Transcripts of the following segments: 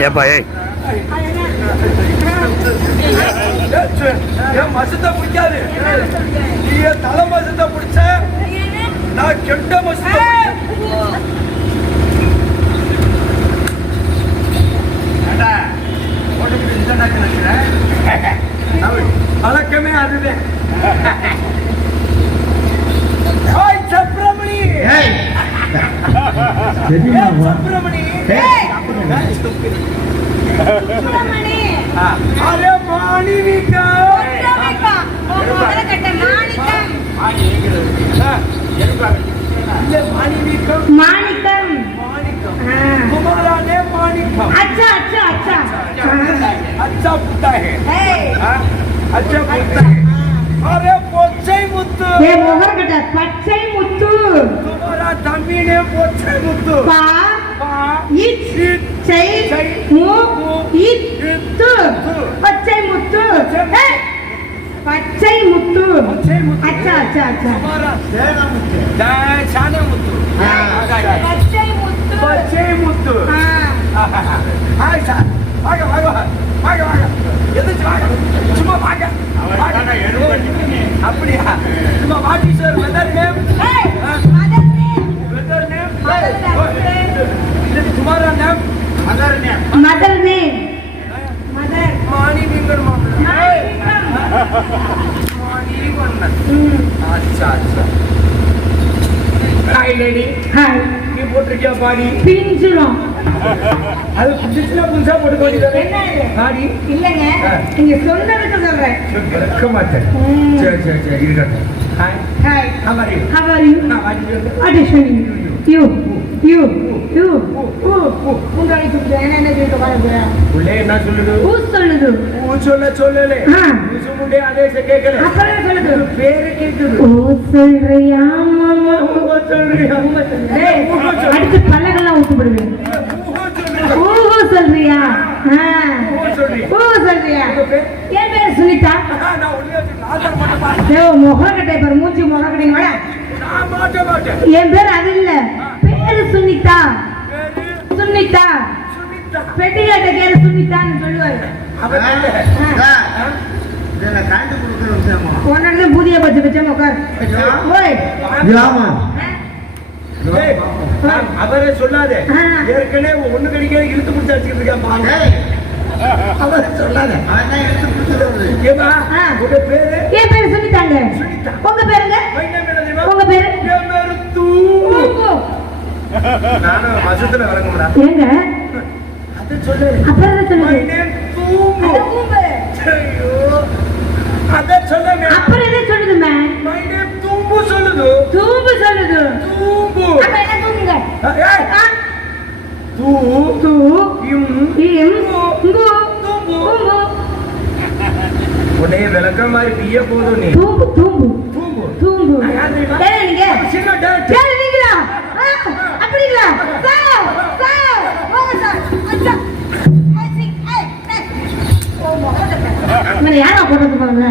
ஏப்பா ஏய். மசத்தை பிடிக்காது நீ என் தலை மசத்தை பிடிச்ச நான் கெட்ட மசத்தை பழக்கமே ஹாய் சப்ரமணி. ஏய், தெரியுமா பா இட் செய் மு இத் து பச்சை முத்து பச்சை முத்து அச்சா அச்சா அச்சா சேனா முத்து புதுசுல புதுசா போட்டு கொண்டிருக்காரு என்ன இது? பாடி இல்லைங்க. நீங்க சொன்னதுக்கு சொல்றேன். இருக்க மாட்டேன். சரி சரி சரி இருக்கட்டும். Hi hi what is your name you? you you ஊ உங்க அழைச்சு என்ன என்ன சொல்லிட்டு உட்காந்து உள்ளே என்ன சொல்லுது? ஊ சொல்லுது. ஊ சொல்ல சொல்லல. ஆ. ஊசு முண்டே அதே கேட்கல. அப்புறம் சொல்லுது? பேரு கேக்குது ஓ சொல்றியா? மாமா ஊ சொல்றியா? ஏய், அடுத்து பல்லகெல்லாம் ஊத்து விடுவேன் ஊ சொல்றியா? ஊ சொல்றியா? பேர் என் பேர் சுனிதா. பாரு. ஏ முகக்கட்டை பாரு மூஞ்சி முகக்கட்டைங்க வாடா. நான் மாட்ட மாட்டேன். என் பேர் அது இல்ல. பேரு சுனிதா. பேரு? சுனிதா. பெட்டியாட்ட கேரு சுனிதான்னு சொல்லுவாரு. உன்னோட புதிய பச்சு வச்சா உட்கார். ஓய். ஆமா அவரே சொல்லாதே. ஏற்கனவே ஒண்ணு கடிக்க இழுத்து பிடிச்சி வச்சுக்கிட்டு ஏய் அவரே சொல்லாத. எடுத்து கொடுத்துருவது ஏமா. உங்க பேரு? என் பேரு சுனிதாங்க. சுனிதா. உங்க பேருங்க? உங்க பேரு? என் பேரு தூ. நானும் வருஷத்துல வரங்கடா ஏங்க? அது சொல்லு. அப்புறம் name தூம்பு. அத சொல்லுமே. அப்புறம் சொல்லுது. தூம்பு சொல்லுது. தூம்பு. அப்ப என்ன தூங்குங்க? ஏய், தூ, தூ. இம், இம். தூம்பு. ஊம்பு உன்னைய விளக்க மாதிரி பிய போதும் நீ. தூம்பு தூம்பு. தூம்பு. தூம்பு? ஏய் நீங்க? சின்ன யாரு நீங்களா? அப்படிங்களா? Sir sir. இவனை யாரா போட்டது பாருங்க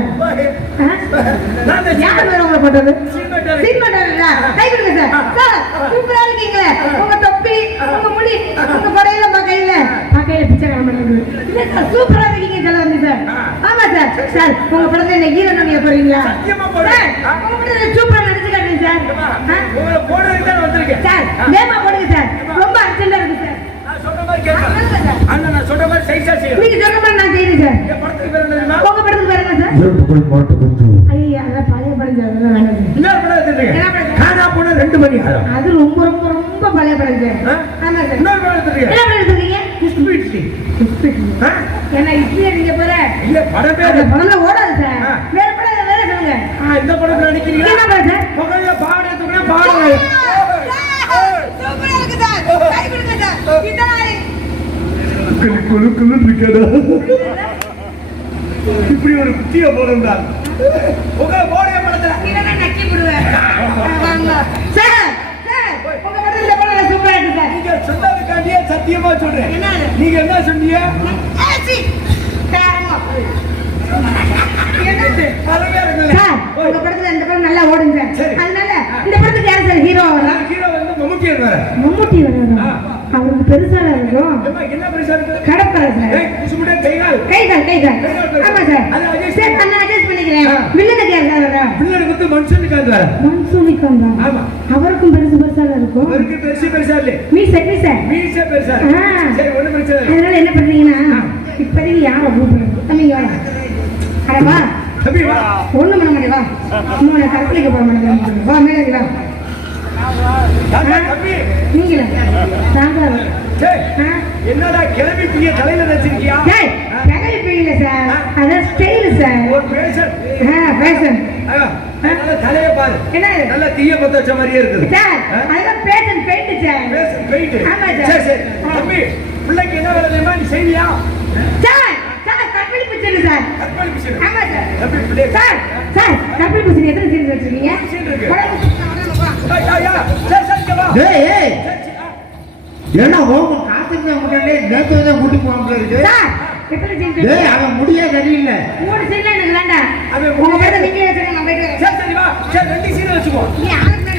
யார் வேற உங்களை போட்டது? சின்ன டாக்டர். சீன் பண்ணாருங்களா கை கொடுங்க சார். சார் சூப்பரா இருக்கீங்களே. உங்க தொப்பி உங்க முடி உங்க படையில பார்க்கையில பார்க்கையில பிச்சை கிளம்ப இல்ல சார் சூப்பரா இருக்கீங்க சொல்ல வந்து சார். ஆமா சார். சார் உங்க படத்துல இந்த ஹீரோ நம்பிய போறீங்களா. சார், உங்க படத்துல சூப்பரா நடிச்சு காட்டுங்க சார்? போடுறதுக்கு தான் வந்திருக்கேன். சார் வேமா போடுங்க சார். ரொம்ப அர்ஜென்டா இருக்கு சார். அண்ணா நான் சொன்ன மாதிரி சைஸா செய்யணும். நீங்க சொல்ற மாதிரி நான் செய்யறேன் சார். என் படத்துக்கு பேர் என்ன தெரியுமா? உங்க படத்துக்கு பாருங்க சார்? இருட்டுக்குள் மாட்டு குஞ்சு ஐயா அதான் பழைய படம் சார் படம் என்ன படம்? காணா போன ரெண்டு மணி ஆகும் அது ரொம்ப ரொம்ப ரொம்ப பழைய படம் சார். ஆ? ஆமா சார். இன்னொரு படம் எடுத்துருக்கேன் என்ன படம் எடுத்துருக்கீங்க? ஆ? ஏன்னா இப்படியே நீங்க போற? இல்ல படம் அந்த பேரு படம்ல ஓடாது சார். வேற படம் வேற சொல்லுங்க. இந்த படத்துல நடிக்கிறீங்களா? என்ன படம் சார்? புகழ பாட எடுத்துக்கணும் பாடுங்க சூப்பரா இருக்கு சார். கை கொடுங்க சார். இதாரி குழு குழு இருக்கடா இப்படி ஒரு குட்டிய போடுறா உங்களை போடைய படத்துல இல்லைன்னா நக்கி விடுவேன் சார் சார் உங்க படத்துல இந்த படம் சூப்பரா இருக்கு சார். நீங்க சொன்னதுக்காண்டியே சத்தியமா சொல்றேன்? நீங்க என்ன சொன்னீங்க? காரமா என்னது? அருமையா இருக்குல்ல. சார் உங்க படத்துல இந்த படம் நல்லா ஓடுங்க சரி. அதனால இந்த படத்துக்கு யார் சார் ஹீரோ வரலாம் ஹீரோ வந்து மம்முட்டி இருக்காரு மம்முட்டி ஆ, வர்றாரு அவருக்கு பெருசா இருக்கும் ஏம்மா, என்ன பெருசா இருக்கு கடப்பாரு சார். ஏய், குசுமுட்டே கை கால். கை கால் கை கால் கை கால் பெருசா. ஆமா சார் சரி நான் அட்ஜஸ்ட் பண்ணிக்கிறேன். வில்லனுக்கு யார் சார் மனுஷனுக்கு அது வேற. மன்சூமிக்கம் தான். ஆமா. அவருக்கும் பெருசு பெருசா இருக்கும். அவருக்கு பெருசு பெருசா இல்ல மீசே பெருசா. இருக்கு. ஆ. சரி ஒண்ணும் பிரச்சனை அதனால என்ன பண்றீங்கன்னா இப்போதைக்கு யாரை கூப்பிடுறது தம்பி அட வா. தம்பி வா. ஒண்ணும் பண்ண மாட்டே வா. மூணு கற்பனைக்கு போக மாட்டேன் வா மேலே வா. என்னடா கிளம்பி பிடிய தலையில வச்சிருக்கியா நகை பிடிக்கல சார். அதான் ஸ்டைல் சார் ஒரு ஃபேஷன் நல்ல தலைய பாரு. என்ன? நல்ல தீய பத்த வச்ச மாதிரியே இருக்குது. சார்? அதெல்லாம் பேஷன் பெயிண்ட் சார். பேசன் போயிட்டு ஆமா சார். சரி. தம்பி பிள்ளைக்கு என்ன வேலை தெரியுமா? நீ செய்வியா? சார் சார் கற்பனை பிடிச்சது சார். கற்பனை பிடிச்சிரு. ஆமா சார். தம்பி பிள்ளை சார் சார் கற்பனை பிடிச்சது எத்தனை சீன் வச்சிருக்கீங்க? ஆ. என்ன ஓம காத்துக்கு முன்னாடி நேத்து தான் கூட்டி போகாம இருக்கு சார் சீன் ஏய் அவன் முடியா சரியில்லை மூணு சீன்ல எனக்கு வேண்டாம் அவன் உங்க பேரை நீங்களே வச்சுருங்க நான் போயிட்டு. சரி சரி வா. சரி ரெண்டு சீன் வச்சுக்கோ நீ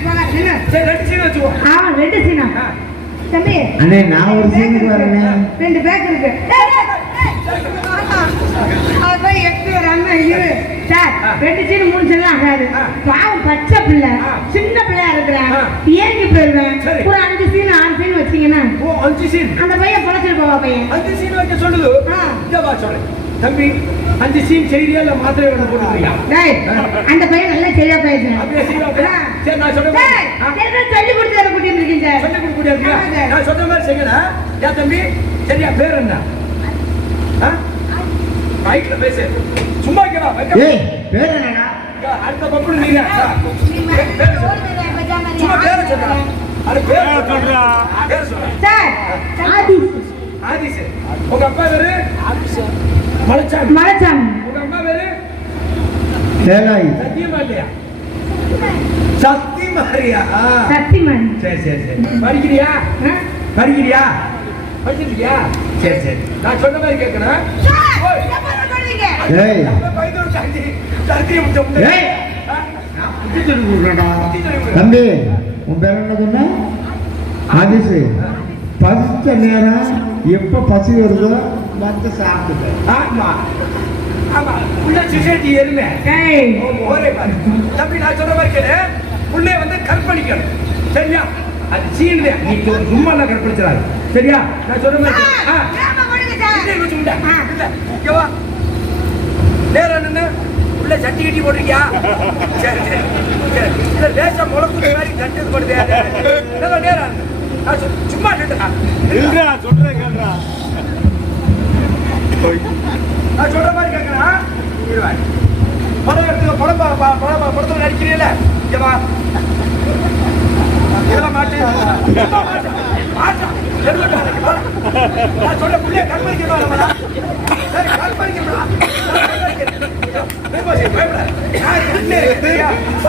போங்க நில்லு. சரி ரெண்டு சீன் வச்சுக்கோ ஆமா ரெண்டு சீனா. தம்பி அண்ணே நான் ஒரு சீனுக்கு வரேன். ரெண்டு பேக் இருக்கு. டேய், டேய், டேய். போய் வராம இரு சார் ரெண்டு சீன் மூணு சீன் ஆகாது. பாவம் பச்சை பிள்ளை. சின்ன பிள்ளையா இருக்கிறேன். ஏங்கி போயிருவேன். ஒரு அஞ்சு சீன் ஆறு சீன் வச்சீங்கன்னா ஓ அஞ்சு சீன் அந்த பையன் பொழைச்சிட்டு போவா பையன் அஞ்சு சீன் வைக்க சொல்லுது ஆ. இங்க வா சொல்றேன் தம்பி அஞ்சு சீன் செய்தியா இல்ல மாத்திரை வேணும் போட்டுக்கிறியா டேய் அந்த பையன் நல்லா சரியா பேசுறேன். சரி நான் சொல்ற டேய், மாதிரி ஆ. ஏற்கனவே சொல்லி கொடுத்து வர கூட்டிட்டு இருக்கீங்க சார் சொல்லி கொடுக்க. நான் சொல்ற மாதிரி செய்யணும் யா தம்பி சரியா பேர் என்ன ஆ? மைக்ல பேசு. சும்மா வைக்க ஏய் பேர் என்னடா? அடுத்த பக்கம் நீங்க சொல்லு. சும்மா பேரை சொல்றா அது பேர் சொல்றா. பேர் சொல்றா சார் ஆதி ஆதிஷ் உங்க அப்பா பேரு? மலைச்சாமி. மலைச்சாமி. உங்க அம்மா பேரு? சேலாய் சத்தியமா இல்லையா? சத்தியமாரியா? சக்திமன் சரி சரி சரி. படிக்கிறியா? படிக்கிறியா? படிச்சிருக்கியா? சரி சரி. நான் சொன்ன மாதிரி கேட்கணும்? ஏய். தம்பி உன் பேர் என்ன சொன்ன? ஆதிசு பசித்த நேரம் எப்போ பசி வருதோ வந்து சாப்பிட்டு ஆமா. ஆமா. உள்ள சொசைட்டி எருமை தம்பி நான் சொன்ன மாதிரி கேளு. உன்னை வந்து கற்பழிக்கணும். சரியா? அது சீன் நீ சும்மா நான் கற்பழிச்சிடாது சரியா நான் சொன்ன மாதிரி கேளு. ஆ. சார், வேகமா போடுங்க சார். இங்கே கொஞ்சம் உண்டா? ஆ. இல்ல, இங்க வா. நேரா நின்னு. உள்ள சட்டி கட்டி போட்டிருக்கியா? சரி, சரி. இல்ல, லேசா முளைக்குது மாதிரி கட்டுது போடுதே. நேரா, நேரா நின்னு. நான் சு- சும்மா நின்னுடா. நான் சொல்ற மாதிரி கேட்கறா? இரு வா. படம் எடுத்து படம் படம் பா- படத்துல நடிக்கிறீல்ல? இங்க வா. இதெல்லாம் மாட்டு. இதெல்லாம் மாட்டு. மாட்டா.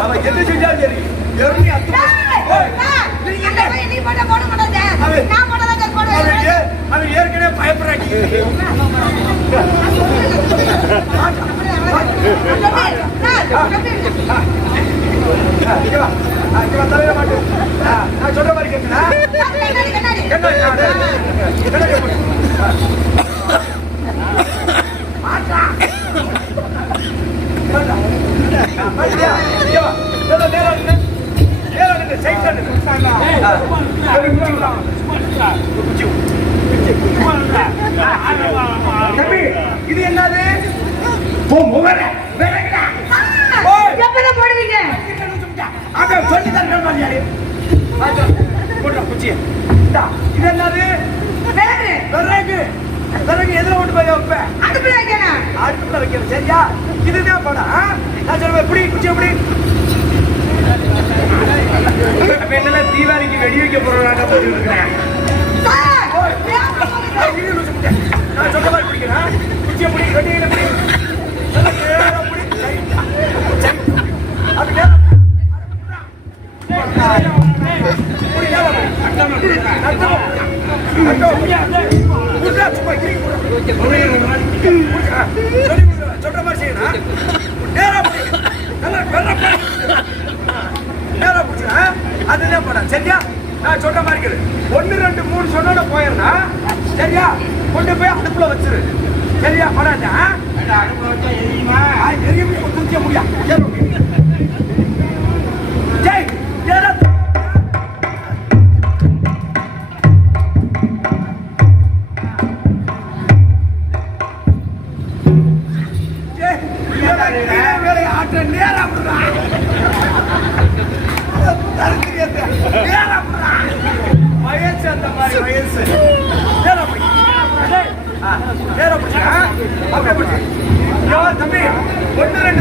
அவன் எது செஞ்சாலும் சரி. அவன் ஏற்கனவே பயப்படுறாடி நான் சொல்ற மாதிரி இது? என்னது? போ போடுவீங்க? அவன் சொல்லி தரேன் மாதிரியாரு. வாங்க, போடுறா குச்சியை. இந்தா, இது என்னது? விறகு விறகு. எதுல கொண்டு போய் வைப்ப? அடுப்புல வைக்கணும் அடுப்புல வைக்கணும், சரியா? இதுதான் படம்? நான் சொல்லுவேன், எப்படி? குச்சி எப்படி? என்னடா தீபாவளிக்கு வெடி வைக்க போறோம்டா போட்டு இருக்கிறேன். சொல்ற மாதிரி செய்யணும்? நேரா பிடி. நல்லா வெள்ளை பிடி. நேரா பிடிச்சிடா, ஆ? அதுதான் படம் சரியா நான் சொல்ற மாதிரி கேளு ஒன்னு ரெண்டு மூணு சொன்னோட போயிருந்தா சரியா கொண்டு போய் அடுப்புல வச்சிரு சரியா படாட்டா வச்சா எரியுமா எரிய முடியும்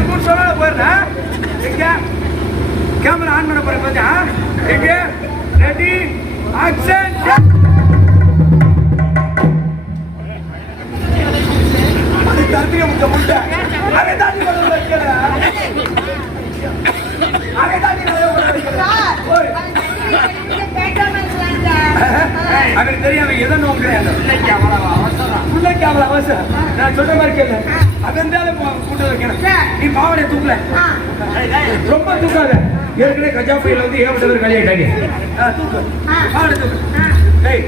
மூணு சொல்ல போயிருந்தேன் எங்க கேமரா ஆன் பண்ண போறேன் பாத்தியா எங்க ரெடி ஆக்ஷன் அது தரத்திரிய முட்டை முட்டை அதை தாண்டி அதை வைக்கல ஓய். அவனுக்கு தெரியாம எதை நோக்குறேன் அவ்வளவு அவசரம் பிள்ளைக்கு அவ்வளவு அவசரம் நான் சொல்ற மாதிரி கேளு. அவன் இருந்தாலும் கூட்ட வைக்கிறேன் நீ பாவனை தூக்கல. ரொம்ப தூக்காத. ஏற்கனவே கஜா புயல் வந்து ஏகப்பட்ட பேர் கல்யாணிட்டாங்க ஆ, தூக்கு. பாவனை தூக்கு. டேய்.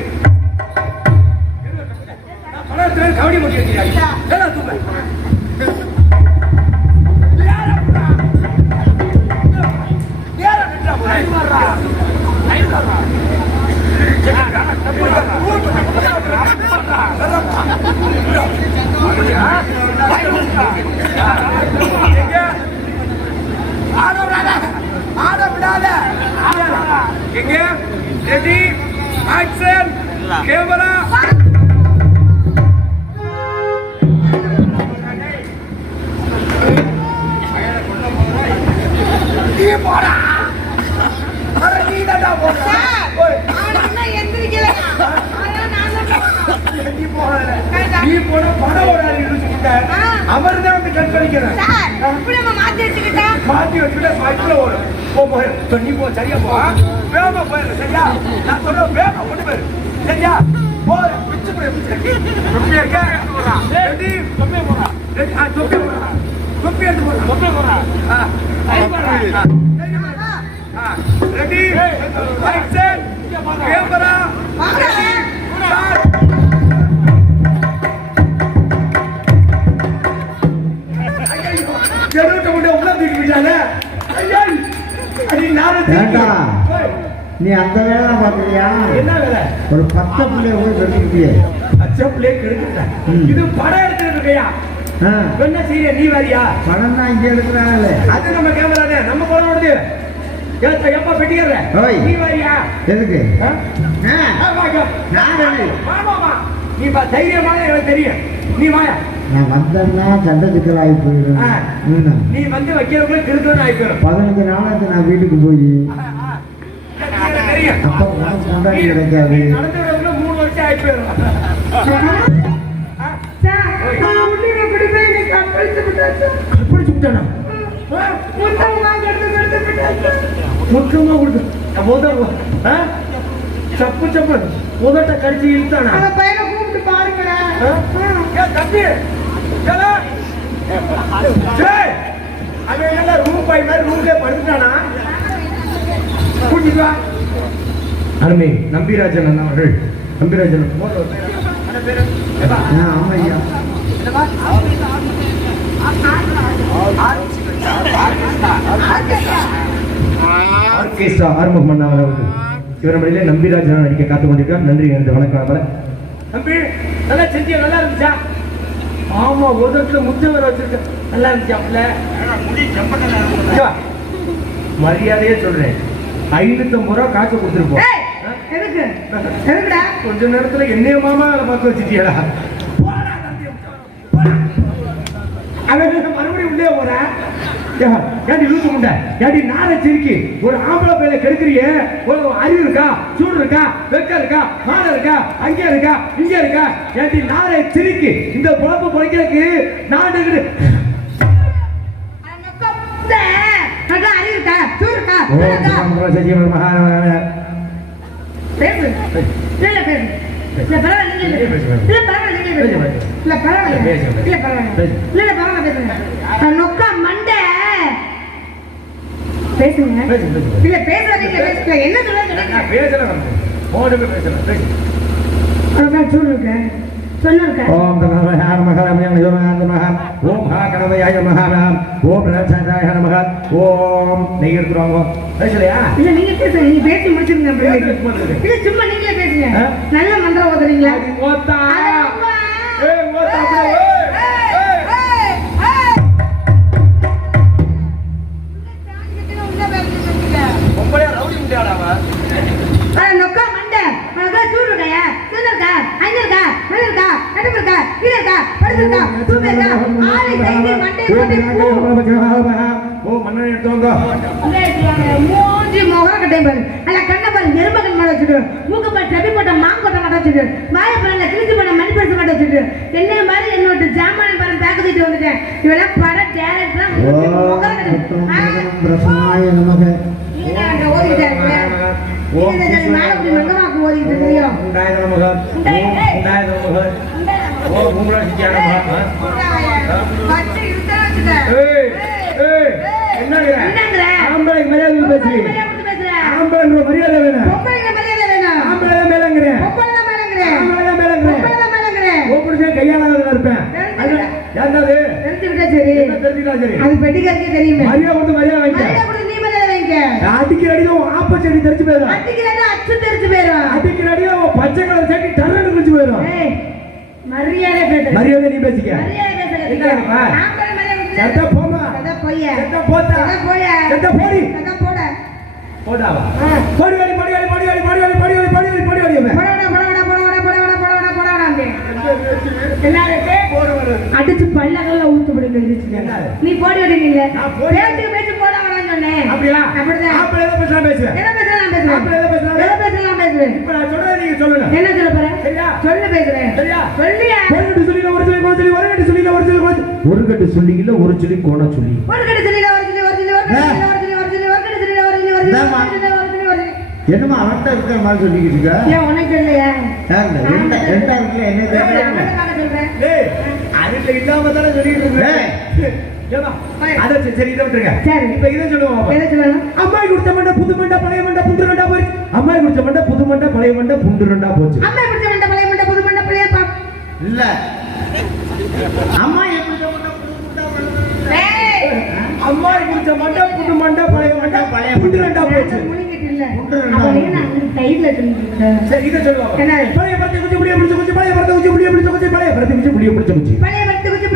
பணத்துல முக்கிய வைக்கிறாங்க ஏடா தூக்கு. ஏறா நின்றா போறா ஐவர்ரா ஐவர்ரா ரெடி ஆக்ஷன்? கேமரா? ஆ ரெடி ஆக்ஷன் கேமரா தெருவுட்ட கொண்டு உள்ள தூக்கி விட்டாங்க ஐயா அடி நானே ஏண்டா? நீ அந்த வேலை பார்க்குறியா என்ன வேலை? ஒரு பத்த பிள்ளைய போய் கட்டிக்கிட்டியே அச்சப்பிளே கெடுத்துட்டேன். இது படம் எடுத்துட்டு இருக்கையா? என்ன செய்ய நீ வரியா? பணம் தான் இங்கே எடுக்கிறாங்களே அது நம்ம கேமரா தான் நம்ம படம் ஓடுது எப்ப பெட்டிக்கிற. நீ வரியா? எதுக்கு. நீ பா தைரியமான எனக்கு தெரியும். நீ வாயா. நான் வந்தேன்னா சண்டை சிக்கலாகி போயிடும். நீ வந்து வைக்கிறவங்கள திருத்தம் ஆயிக்கிறோம் பதினஞ்சு நாளைக்கு நான் வீட்டுக்கு போய். அப்போ உனக்கு கொண்டாடி கிடைக்காது. மூணு வருஷம் ஆகி போயிடும். அப்படி சுட்டானா முக்கியமா கொடுத்து. முதல் ஆ? சப்பு சப்பு. முதட்ட கடிச்சு இழுத்தானா? ஆ? ஏய், தம்பி. ஏலே. ஏய், அவன் என்ன ரூம் பாய் மாதிரி ரூம்லயே படுத்துட்டானா? கூட்டிட்டு வா. அருமை நம்பிராஜன் அண்ணா அவர்கள். நம்பிராஜன். அண்ணா பேரு ஏப்பா, ஆ ஆமாம் ஐயா ஆர்கெஸ்ட்ரா ஆறுமுகம் அண்ணா அவர்கள். இவர் முறையிலே நம்பிராஜன் நடிக்க காத்து கொண்டிருக்கார் நன்றி எனது வணக்கம் தம்பி நல்லா செஞ்சியா? நல்லா இருந்துச்சா? ஆமா ஒரு இடத்துல வர வச்சிருக்க. நல்லா இருந்துச்சா மரியாதையே சொல்றேன். ஐநூத்தம்பது ரூபா காசு கொடுத்துருப்போம். எதுக்கு? எதுக்குடா? கொஞ்ச நேரத்துல என்னைய மாமா பார்த்து வச்சுட்டியடா. அவன் மறுபடியும் உள்ளே போறேன். ஏடி லூசு முண்டை ஏடி நாளை சிரிக்கி? ஒரு ஆம்பளை பையில கெடுக்கிறியே? ஒரு அறிவு இருக்கா? சூடு இருக்கா? வெக்க இருக்கா? மாலை இருக்கா? அங்கே இருக்கா? இங்க இருக்கா? ஏடி நாளை சிரிக்கி? இந்த பொழப்பு பொழைக்கிறதுக்கு? சஜீவ மகாராஜ பேசுறது என்ன சொல்லுங்க பேசல போனது பேசல பேசுங்க. அதான் சொல்லுங்க ஓம் தனமஹார் மகாரமயம் யோமகாந்த மகான் ஓம் மகாகணமயாய மகாராம் நீங்க இல்ல நீங்க பேசுங்க. பேசி முடிச்சிருங்க இல்ல சும்மா நீங்களே பேசுங்க. நல்ல மந்திரம் ஓதுறீங்களா? આપણે காப்பாற்றுவாராக மரியாதை வேணும். ஆம்பளை மேலங்கிறேன் கையாளர்கள் இருப்பேன். என்னது தெரிஞ்சுக்கிட்டா சரி. வாங்கிக்க. அடிக்கிற ஆப்பச்செடி தெரிச்சு போயிடும் அடிக்கிறதா அச்சு தெரிஞ்சு போயிரும். அடிக்கிற அடியும் பச்சை கலர் சட்டி டர்னு தெரிச்சு போயிடும் மரியாதை பேசு. மரியாதை நீ பேசிக்க மரியாதை பேச சத்த போமா சத்தா போத்தா சத்தா போயா. சத்த போடி சத்தா போட. போடாவா. படிவாளி படிவாளி படிவாளி படிவாளி படிவாளி படிவாளி படிவாளி அவன். போடா, போடா, போடா, போடா, போடா, போடா, போடா, போடா, போடா, அப்படி. எல்லாருக்கு அடிச்சு பல்லகல்ல ஊத்து என்னது? நீ போடி போடி- பேச்சுக்கு பேச்சு போட சொன்னேன் அப்படியா அப்படிதான் ஆம்பளை எதை பேசுறா பேசு என்ன பேசலாம் பேசுவேன் ஆம்பளை எதை பேசுறா எதை பேசலாம் பேசுவேன் இப்ப நான் சொல்றதை நீங்க சொல்லுங்க என்ன சொல்ல போற சரியா சொல்லு பேசுறேன் சரியா சொல்லியா ஒரு கட்டு சொல்லில ஒரு சொல்லி ஒரு சொல்லி ஒரு கட்டு சொல்லில ஒரு சொல்லி ஒரு கட்டு சொல்லிக்கல ஒரு சொல்லி கோண சொல்லி ஒரு கட்டு சொல்லில ஒரு சொல்லி ஒரு சொல்லி ஒரு கட்டு சொல்லில ஒரு சொல்லி ஒரு சொல்லி ஒரு கட்டு சொல்லில ஒரு சொல்லி ஒரு சொல்லி இந்தாம்மா. ஒரு சொல்லி ஒரு சொல்லி ஒரு சொல்லி என்னமா அவன்கிட்ட இருக்கிற மாதிரி சொல்லிக்கிட்டு இருக்க ஏன் உனக்கு இல்லையா ரெண்டா ரெண்டா இருக்குல்ல என்ன தேவை அதுல இல்லாம தானே சொல்லிட்டு இருக்கேன் சரி இதை விட்டுருங்க. சரி. இப்போ இதை சொல்லுவோம் என்ன சொல்லலாம்? அம்மாய் குடிச்ச மண்டை புது மண்டை பழைய மண்டை புண்டு மண்டா போய் அம்மாய் குடிச்ச மண்டை புது மண்டை பழைய மண்டை புண்டு மண்டா போச்சு. அம்மாய் குடிச்ச மண்டை பழைய மண்டை புது மண்டை பழைய இல்ல. அம்மாய் குடிச்ச மண்டை அம்மாய் குடிச்ச மண்டை புது மண்டை பழைய மண்டை பழைய புண்டு மண்டா. போச்சு. பழைய படத்தை குச்சி முடிய பிடிச்சு குச்சி பழைய படத்தை குச்சி முடிய பிடிச்சு குச்சி பழைய படத்தை குச்சி முடிய பிடிச்சு குச்சி. பழைய படத்தை குச்சி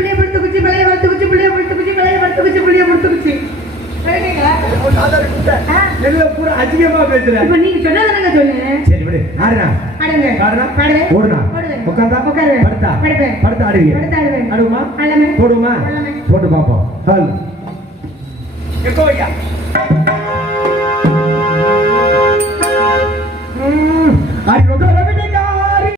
எல்லாம் பூரா அதிகமா பேசுறேன் இப்ப நீங்க சொன்னதானங்க சொல்லு சரி விடு ஆடுறா. ஆடுங்க. பாடுறா? பாடுவேன் ஓடுனா ஓடுவேன். உட்காந்தா உட்காருவேன். படுத்தா. படுத்தா ஆடுவீங்க. படுத்து ஆடுவேன். ஆடலாமே. போடுமா. போட்டு பார்ப்போம் ஹல் எக்கோ ஐயா?